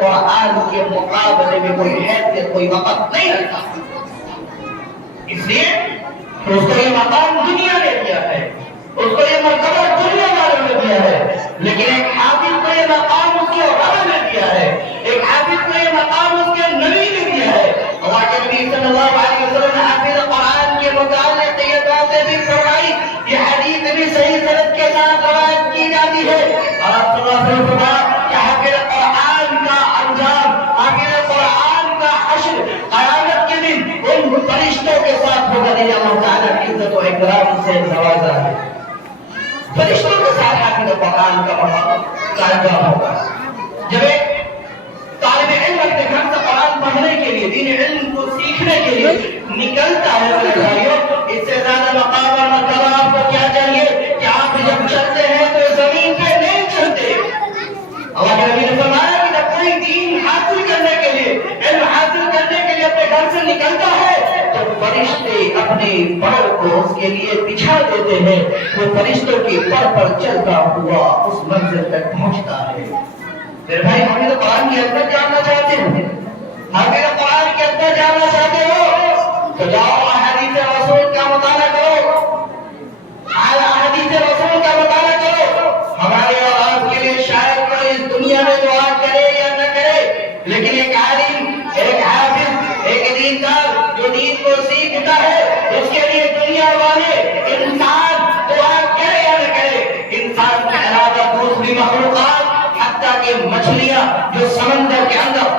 قرآن کے مقابلے میں کوئی حیثیت کوئی وقت نہیں رکھتا، اس لیے کہ اس کو یہ مقام دنیا نے دیا ہے، اس کو یہ مرتبہ دنیا والوں نے دیا ہے، لیکن ایک حافظ کو یہ مقام اس کے رب نے دیا ہے، ایک حافظ کو یہ مقام اس کے نبی نے دیا ہے۔ اللہ کے نبی صلی اللہ علیہ وسلم نے حافظ قرآن کے متعلق یہ باتیں بھی فرمائی، یہ حدیث بھی صحیح سند کے ساتھ روایت کی جاتی ہے۔ آپ صلی اللہ علیہ وسلم کہ حافظ قرآن کا انجام، حافظ قرآن کا حشر قیامت کے دن ان فرشتوں کے ساتھ ہوگا جنہیں اللہ تعالیٰ کی عزت و اکرام سے نوازا ہے۔ فرشتوں کے ساتھ حافظ قرآن کا مقام قائم ہوگا۔ جب ایک طالب علم اپنے گھر سے قرآن پڑھنے کے لیے، دین علم کو سیکھنے کے لیے نکلتا ہے میرے بھائیوں، اس سے زیادہ مقام اور مرتبہ آپ کو کیا چاہیے کہ آپ جب چلتے ہیں تو زمین پہ نہیں چلتے۔ اللہ کے نبی نے فرمایا کہ جب کوئی دین حاصل کرنے کے لیے، علم حاصل کرنے کے لیے اپنے گھر سے نکلتا ہے تو فرشتے اپنے پر کو اس کے لیے بچھا دیتے ہیں، وہ فرشتوں کے پر چلتا ہوا اس منزل تک پہنچتا ہے۔ میرے بھائی، ہمیں تو قرآن کی حقیقت جاننا چاہتے ہو، ہمیں تو قرآن کی حقیقت جاننا چاہتے ہو تو جاؤ احادیث رسول کا مطالعہ کرو، احادیث رسول کا مطالعہ کرو۔ ہمارے اور آپ کے لیے شاید کوئی اس دنیا میں دعا کرے یا نہ کرے، لیکن ایک عالم، ایک حافظ، ایک دیندار جو دین کو سیکھتا ہے، اس کے لیے دنیا والے انسان دعا کرے یا نہ کرے، انسان کے علاوہ دوسری مخلوقات حتیٰ کہ مچھلیاں جو سمندر کے اندر